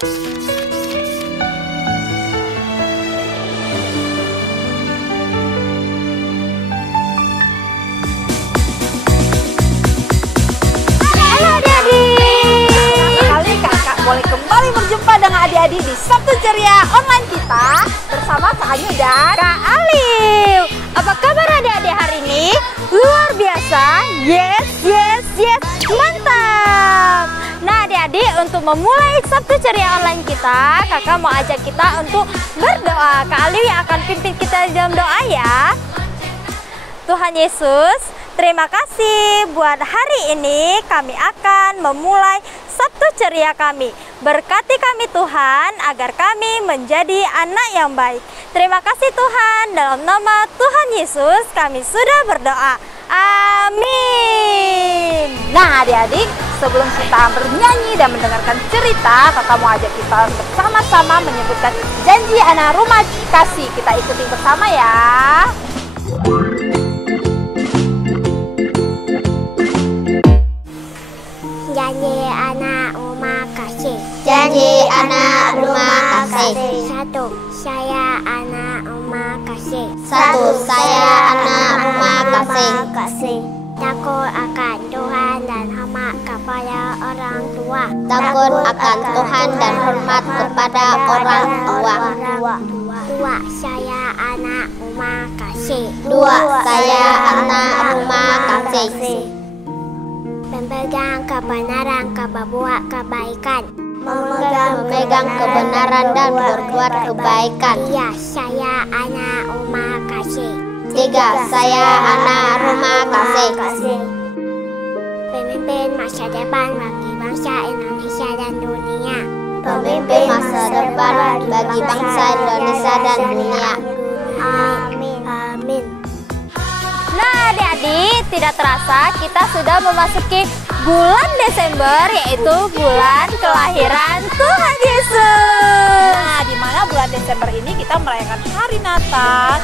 Boleh kembali berjumpa dengan adik-adik di Sabtu Ceria online kita bersama Kak Anyu dan Kak Alif. Apa kabar adik-adik hari ini? Luar biasa, yes, mantap. Nah adik-adik, untuk memulai Sabtu Ceria online kita, kakak mau ajak kita untuk berdoa. Kak Alif yang akan pimpin kita dalam doa ya. Tuhan Yesus, terima kasih buat hari ini kami akan memulai Sabtu Ceria kami. Berkati kami Tuhan agar kami menjadi anak yang baik. Terima kasih Tuhan, dalam nama Tuhan Yesus kami sudah berdoa. Amin. Nah adik-adik, sebelum kita bernyanyi dan mendengarkan cerita, kakak mau ajak kita bersama-sama menyebutkan janji anak rumah kasih. Kita ikuti bersama ya. Janji anak rumah kasih. Janji anak rumah kasih. Satu, saya anak rumah kasih. Satu, saya anak rumah kasih. Takut akan Tuhan dan hormat kepada orang tua. Takut akan Tuhan dan hormat kepada orang tua. Dua, saya anak rumah kasih. Dua, saya anak rumah kasih. Memegang kebenaran, berbuat kebaikan. Memegang kebenaran dan berbuat kebaikan. Tiga, saya anak rumah kasih. Tiga, saya anak rumah kasih. Pemimpin masa depan bagi bangsa Indonesia dan dunia. Pemimpin masa depan bagi bangsa Indonesia dan dunia. Amin. Nah adik-adik, tidak terasa kita sudah memasuki bulan Desember, yaitu bulan kelahiran Tuhan Yesus. Nah di mana bulan Desember ini kita merayakan hari Natal.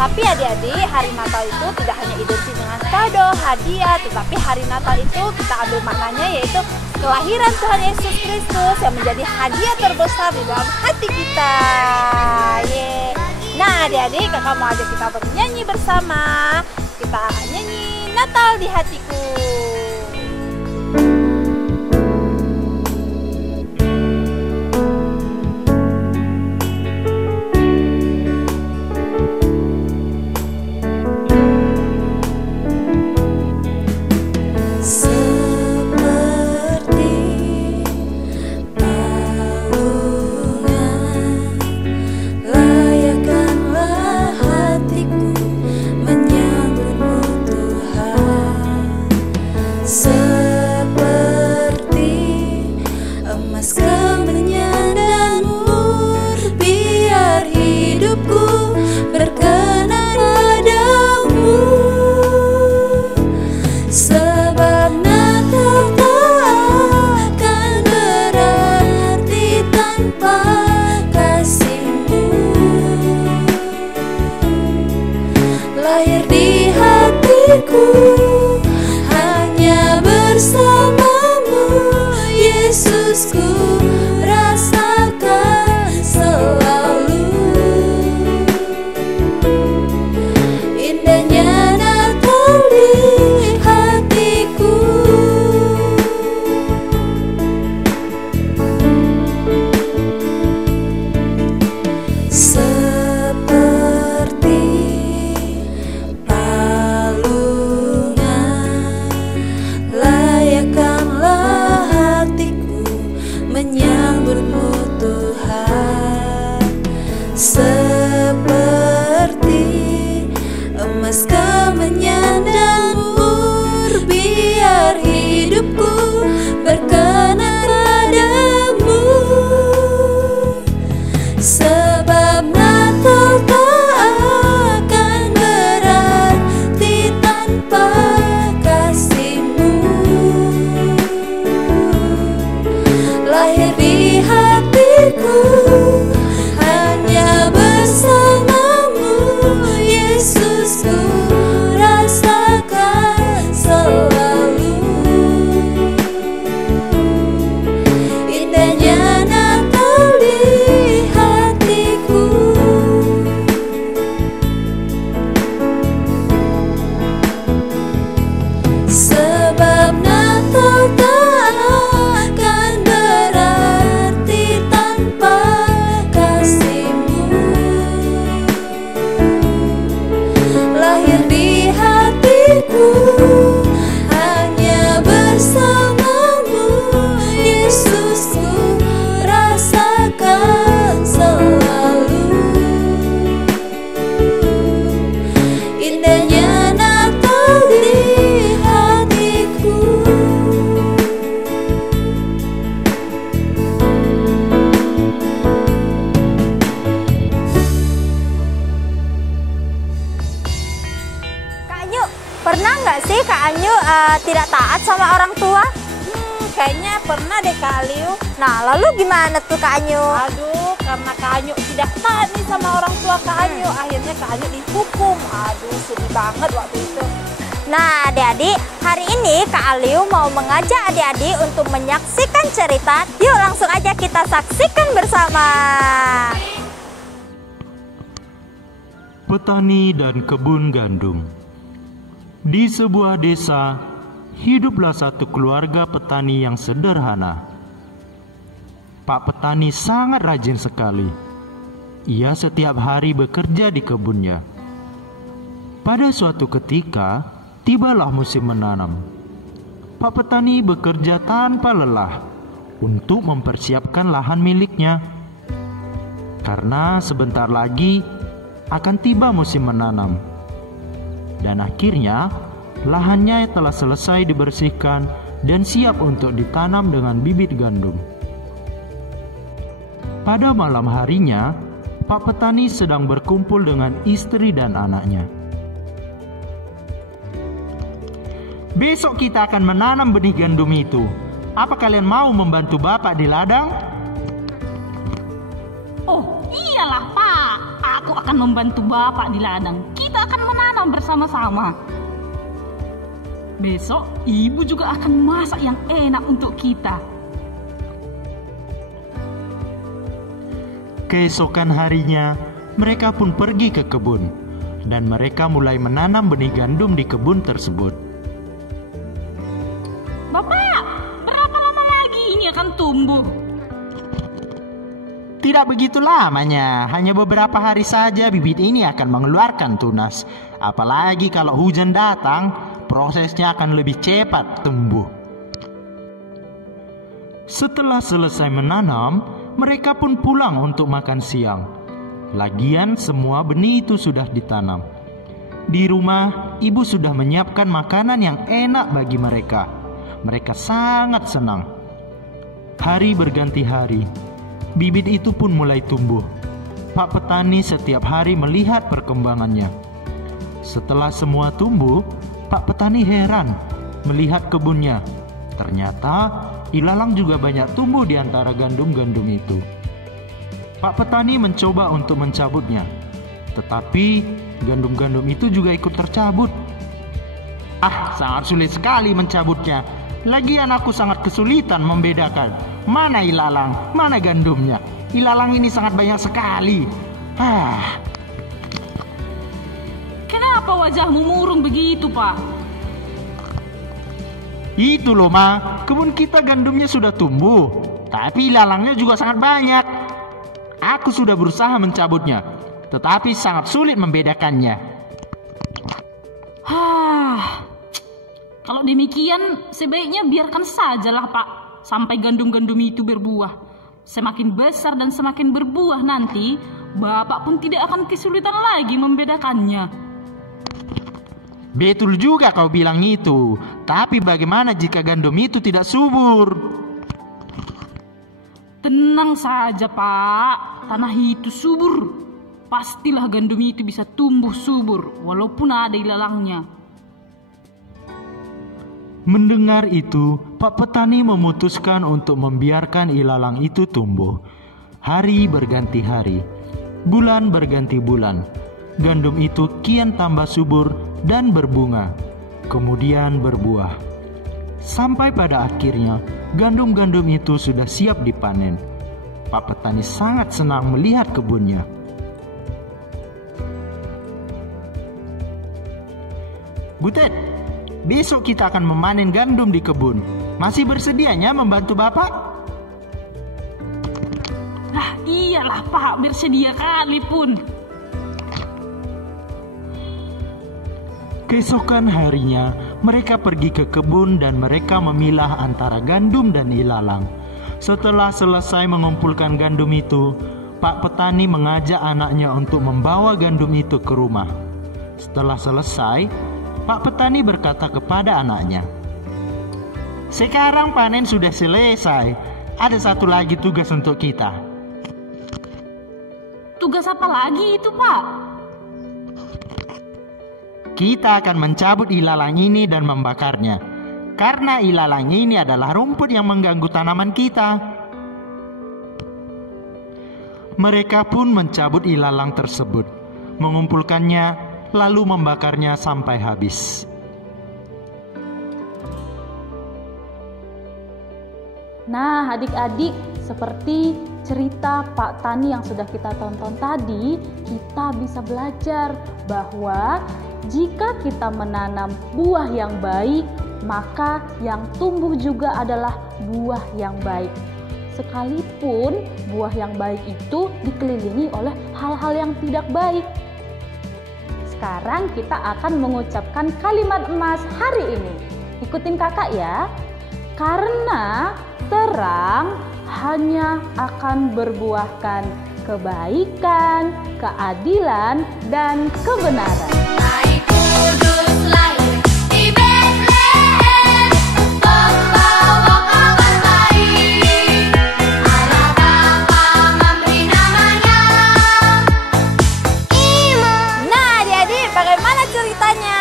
Tapi adik-adik, hari Natal itu tidak hanya identik dengan kado, hadiah, tetapi hari Natal itu kita ambil maknanya yaitu kelahiran Tuhan Yesus Kristus yang menjadi hadiah terbesar di dalam hati kita. Yeay. Nah adik-adik, kakak mau ajak kita bernyanyi bersama. Kita akan nyanyi Natal di Hatiku. Lahir di hatiku hanya bersamamu, Yesusku, rasakan selalu indahnya Natal di hatiku. Seperti emas kemenyan dan mur, biar hidupku berkenan padamu. Sebab Natal tak akan berarti tanpa kasih-Mu. Lahir di hatiku hanya bersamamu, Yesusku, rasakan selalu indahnya Natal tidak taat sama orang tua? Kayaknya pernah deh Kak Aliu. Nah, lalu gimana tuh Kak Anyu? Aduh, karena Kak Anyu tidak taat nih sama orang tua Kak Anyu, akhirnya Kak Anyu dihukum. Aduh, sedih banget waktu itu. Nah, adik-adik, hari ini Kak Aliu mau mengajak adik-adik untuk menyaksikan cerita. Yuk langsung aja kita saksikan bersama. Petani dan kebun gandum. Di sebuah desa, hiduplah satu keluarga petani yang sederhana. Pak petani sangat rajin sekali. Ia setiap hari bekerja di kebunnya. Pada suatu ketika, tibalah musim menanam. Pak petani bekerja tanpa lelah untuk mempersiapkan lahan miliknya. Karena sebentar lagi akan tiba musim menanam. Dan akhirnya, lahannya telah selesai dibersihkan dan siap untuk ditanam dengan bibit gandum. Pada malam harinya, Pak petani sedang berkumpul dengan istri dan anaknya. Besok kita akan menanam benih gandum itu. Apa kalian mau membantu Bapak di ladang? Oh, iyalah Pak. Aku akan membantu Bapak di ladang. Kita akan menanam bersama-sama. Besok Ibu juga akan masak yang enak untuk kita. Keesokan harinya, mereka pun pergi ke kebun. Dan mereka mulai menanam benih gandum di kebun tersebut. Bapak, berapa lama lagi ini akan tumbuh? Tidak begitu lamanya, hanya beberapa hari saja bibit ini akan mengeluarkan tunas. Apalagi kalau hujan datang, prosesnya akan lebih cepat tumbuh. Setelah selesai menanam, mereka pun pulang untuk makan siang. Lagian semua benih itu sudah ditanam. Di rumah, ibu sudah menyiapkan makanan yang enak bagi mereka. Mereka sangat senang. Hari berganti hari. Bibit itu pun mulai tumbuh. Pak petani setiap hari melihat perkembangannya. Setelah semua tumbuh, Pak petani heran melihat kebunnya. Ternyata ilalang juga banyak tumbuh di antara gandum-gandum itu. Pak petani mencoba untuk mencabutnya, tetapi gandum-gandum itu juga ikut tercabut. Sangat sulit sekali mencabutnya. Lagian aku sangat kesulitan membedakan mana ilalang, mana gandumnya. Ilalang ini sangat banyak sekali. Kenapa wajahmu murung begitu, Pak? Itu loh, Ma. Kebun kita gandumnya sudah tumbuh, tapi ilalangnya juga sangat banyak. Aku sudah berusaha mencabutnya, tetapi sangat sulit membedakannya. Kalau demikian, sebaiknya biarkan sajalah, Pak, sampai gandum-gandum itu berbuah. Semakin besar dan semakin berbuah nanti, Bapak pun tidak akan kesulitan lagi membedakannya. Betul juga kau bilang itu. Tapi bagaimana jika gandum itu tidak subur? Tenang saja, Pak. Tanah itu subur. Pastilah gandum itu bisa tumbuh subur, walaupun ada ilalangnya. Mendengar itu, Pak petani memutuskan untuk membiarkan ilalang itu tumbuh. Hari berganti hari, bulan berganti bulan. Gandum itu kian tambah subur dan berbunga, kemudian berbuah. Sampai pada akhirnya, gandum-gandum itu sudah siap dipanen. Pak petani sangat senang melihat kebunnya. Butet, besok kita akan memanen gandum di kebun. Masih bersedianya membantu Bapak? Iyalah Pak, bersedia kali pun. Keesokan harinya, mereka pergi ke kebun dan mereka memilah antara gandum dan ilalang. Setelah selesai mengumpulkan gandum itu, Pak petani mengajak anaknya untuk membawa gandum itu ke rumah. Setelah selesai, Pak petani berkata kepada anaknya, "Sekarang panen sudah selesai. Ada satu lagi tugas untuk kita." Tugas apa lagi itu, Pak? kita akan mencabut ilalang ini dan membakarnya. Karena ilalang ini adalah rumput yang mengganggu tanaman kita. Mereka pun mencabut ilalang tersebut, mengumpulkannya, lalu membakarnya sampai habis. Nah, adik-adik, seperti cerita Pak Tani yang sudah kita tonton tadi, kita bisa belajar bahwa jika kita menanam buah yang baik, maka yang tumbuh juga adalah buah yang baik. Sekalipun buah yang baik itu dikelilingi oleh hal-hal yang tidak baik. Sekarang kita akan mengucapkan kalimat emas hari ini. Ikutin kakak ya. Karena terang hanya akan berbuahkan kebaikan, keadilan, dan kebenaran. Hai Kudus lahir di Betlehem, pembawa kabar baik. Allah Bapa memberi namanya Immanuel. Nah, adik-adik, bagaimana ceritanya?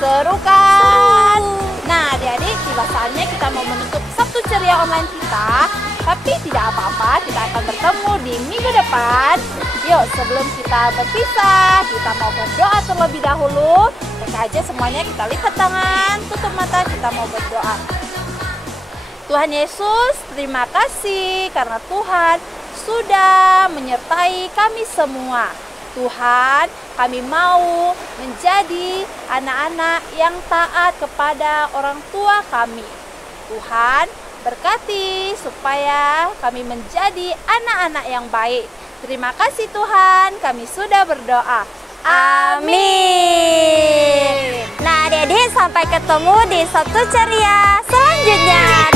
Seru kan? Nah, adik-adik, tiba saatnya kita mau menutup Sabtu Ceria online kita. Tapi tidak apa-apa, kita akan bertemu di minggu depan. Yuk, sebelum kita berpisah, kita mau berdoa terlebih dahulu. Mereka aja semuanya, kita lipat tangan, tutup mata, kita mau berdoa. Tuhan Yesus, terima kasih karena Tuhan sudah menyertai kami semua. Tuhan, kami mau menjadi anak-anak yang taat kepada orang tua kami. Tuhan, berkati supaya kami menjadi anak-anak yang baik. Terima kasih Tuhan, kami sudah berdoa. Amin. Nah, adik-adik, sampai ketemu di Sabtu Ceria selanjutnya.